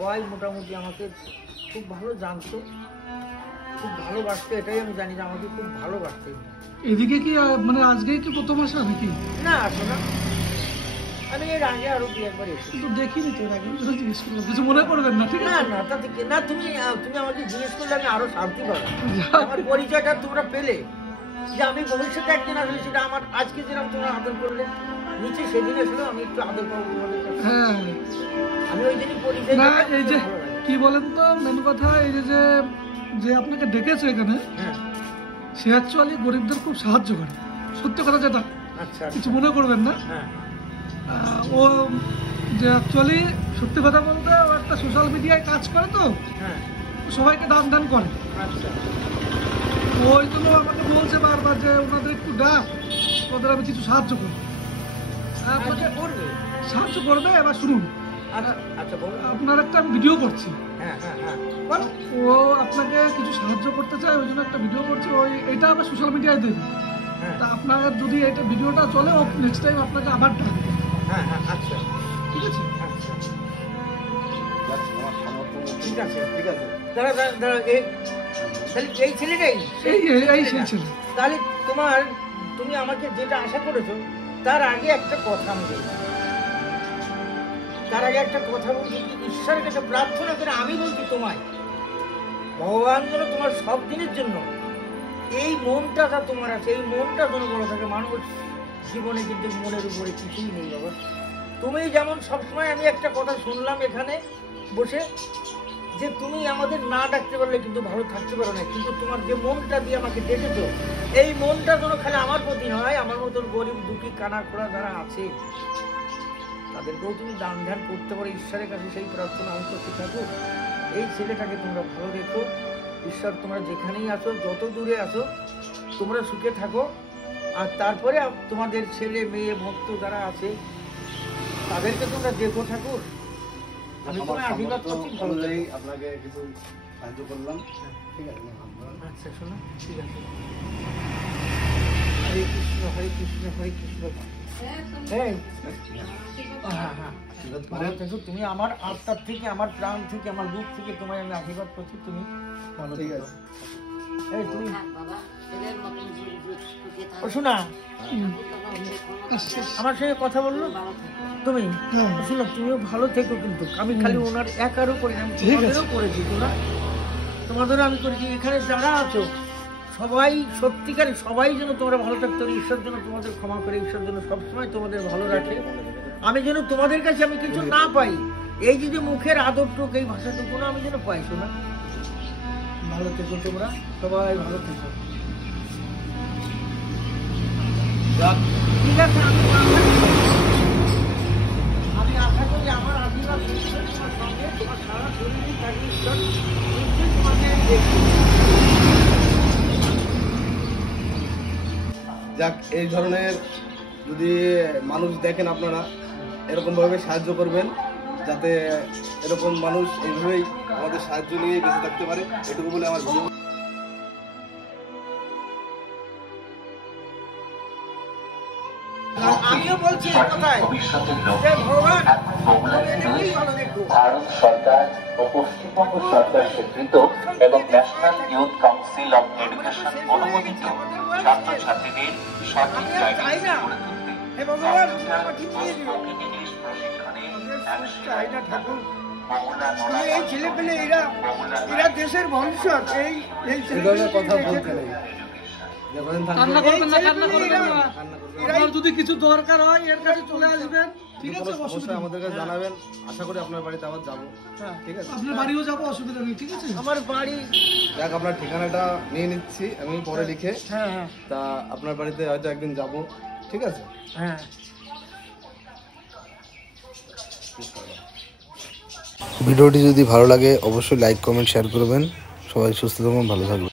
সবাই মোটামুটি আমাকে খুব ভালো জানতো, খুব ভালোবাসতো। এটাই আমি জানি যে আমাকে খুব ভালোবাসতো। এদিকে কি মানে আজকেই কি প্রথম আসা নাকি? না আসো না, আমি এর আগে আরো দু একবার এসেছি। কিন্তু দেখিনি তো, আগে জিজ্ঞেস করলাম, কিছু মনে করবেন না, ঠিক না আছে? না তাতে কি না, তুমি আমাকে জিজ্ঞেস করলে আমি আরো শান্তি পাবো। আমার পরিচয়টা তোমরা পেলে যে আমি ভবিষ্যতে একদিন আসলে সেটা আমার আজকে যেরকম তোমরা আদর করলে নিচে সেদিন আসলে আমি একটু আদর পাবো তোমাদের কাছে। হ্যাঁ আমি ওই দিনই পরিচয় না, এই যে কি বলেন তো, মেন কথা এই যে যে আপনাকে ডেকেছে এখানে, হ্যাঁ সে অ্যাকচুয়ালি গরিবদের খুব সাহায্য করে, সত্যি কথা যেটা। আচ্ছা কিছু মনে করবেন না। হ্যাঁ ও যে অ্যাকচুয়ালি সত্যি কথা বলতে ও একটা সোশ্যাল মিডিয়ায় কাজ করে, তো হ্যাঁ সবাইকে দান দান করে। আচ্ছা ওই জন্য আমাকে বলছে বারবার যে ওনাদের একটু ডাক, ওদের আমি কিছু সাহায্য করবো। আপনাকে করবে, সাহায্য করবে। এবার শুনুন, আচ্ছা আচ্ছা বলো। আপনার একটা ভিডিও করছি, হ্যাঁ হ্যাঁ হ্যাঁ বলো। ও আপনাকে কিছু সাহায্য করতে চায়, ওই জন্য একটা ভিডিও করছি। ওই এটা আবার সোশ্যাল মিডিয়ায় দেবে। হ্যাঁ তা আপনার যদি এটা ভিডিওটা চলে, ও নেক্সট টাইম আপনাকে আবার ডাকবে, হ্যাঁ হ্যাঁ আচ্ছা ঠিক আছে? আচ্ছা ঠিক আছে ঠিক আছে। দাঁড়া দাঁড়া দাঁড়া, তাহলে এই ছেলেটাই এই সেই ছেলে। তাহলে তুমি আমাকে যেটা আশা করেছো তার আগে একটা কথা আমি বলছি। তার আগে একটা কথা বলছি কি, ঈশ্বরের কাছে প্রার্থনা করে আমি বলছি তোমায়, ভগবান যেন তোমার সব দিনের জন্য এই মনটা যা তোমার আছে, এই মনটা যেন বড় থাকে। মানুষ জীবনে কিন্তু মনের উপরে কিছুই নেই বাবা। তুমি যেমন সবসময়, আমি একটা কথা শুনলাম এখানে বসে যে তুমি আমাদের না ডাকতে পারলে কিন্তু ভালো থাকতে পারো না, কিন্তু তোমার যে মনটা দিয়ে আমাকে ডেকেছো, এই মনটা যেন খালি আমার প্রতি নয়, আমার মতন গরিব দুঃখী কানা খোড়া যারা আছে তাদেরকেও তুমি দান ধ্যান করতে পারো। ঈশ্বরের কাছে সেই প্রার্থনা আমি করতে থাকো। এই ছেলেটাকে তোমরা ভালো রেখো। ঈশ্বর তোমরা যেখানেই আছো, যত দূরে আছো, তোমরা সুখে থাকো। আর তারপরে তোমাদের ছেলে মেয়ে ভক্ত যারা আছে তাদেরকে তোমরা দেখো ঠাকুর। আমি তোমায় আশীর্বাদ করছি, ভালো যাই। আপনাকে কিছু সাহায্য করলাম, ঠিক আছে? আচ্ছা শোনো, ঠিক আছে। হরে কৃষ্ণ হরে কৃষ্ণ হরে কৃষ্ণ। হ্যাঁ হ্যাঁ হ্যাঁ ভালো থেকো তুমি। আমার আত্মার থেকে, আমার প্রাণ থেকে, আমার বুক থেকে তোমায় আমি আশীর্বাদ করছি, তুমি ভালো ঠিক থেকো। আছে। এই তুমি ও শোনা, আমার সঙ্গে কথা বললো তুমি, শোনো তুমিও ভালো থেকো। কিন্তু আমি খালি ওনার একারও করি না, আমি তোমাদেরও করেছি। তোমরা তোমাদেরও আমি করেছি। এখানে যারা আছো সবাই সত্যিকারে সবাই যেন তোমরা ভালো থাকতে পারো। ঈশ্বর যেন তোমাদের ক্ষমা করে, ঈশ্বর যেন সবসময় তোমাদের ভালো রাখে। আমি যেন তোমাদের কাছে আমি কিছু না পাই, এই যে মুখের আদরটুক, এই ভাষাটুকু না আমি যেন পাই। শোনা ভালো থেকো, তোমরা সবাই ভালো থেকো, ঠিক আছে? আমি আশা করি আমার আশীর্বাদ ঈশ্বর তোমার সঙ্গে, তোমার সারা শরীরে থাকি। ঈশ্বর নিশ্চয়ই তোমাকে দেখবে। যাক, এই ধরনের যদি মানুষ দেখেন আপনারা, এরকমভাবে সাহায্য করবেন, যাতে এরকম মানুষ এইভাবেই আমাদের সাহায্য নিয়ে বেঁচে থাকতে পারে। এটুকু বলে আমার ভিডিও। আমিও বলছি এই কথাই যে ভগবান এদেরকেই ভালো দেখো। ভারত সরকার ও পশ্চিমবঙ্গ সরকার স্বীকৃত এবং national youth council of education অনুমোদিত ছাত্রছাত্রীদের সঠিক গাইডেন্স করে তুলতে হে ভগবান স্পোকেন ইংলিশ প্রশিক্ষণে চাই না ঠাকুর, এই ছেলে পেলে এরা দেশের ভবিষ্যৎ। এই ছেলে ধরনের কথা বলতে নেই। যখন কান্না থাকবে করবেন না, কান্না করবেন না। আপনার যদি কিছু দরকার হয় এর কাছে চলে আসবেন, ঠিক আছে? অবশ্যই আমাদের কাছে জানাবেন। আশা করি আপনার বাড়িতে আবার যাবো, ঠিক আছে? আপনার বাড়িও যাবো, অসুবিধা নেই, ঠিক আছে? আমার বাড়ি, যাক, আপনার ঠিকানাটা নিয়ে নিচ্ছি আমি পরে লিখে। হ্যাঁ হ্যাঁ তা আপনার বাড়িতে হয়তো একদিন যাব, ঠিক আছে? হ্যাঁ। ভিডিওটি যদি ভালো লাগে অবশ্যই লাইক কমেন্ট শেয়ার করবেন। সবাই সুস্থ থাকুন, ভালো থাকবেন।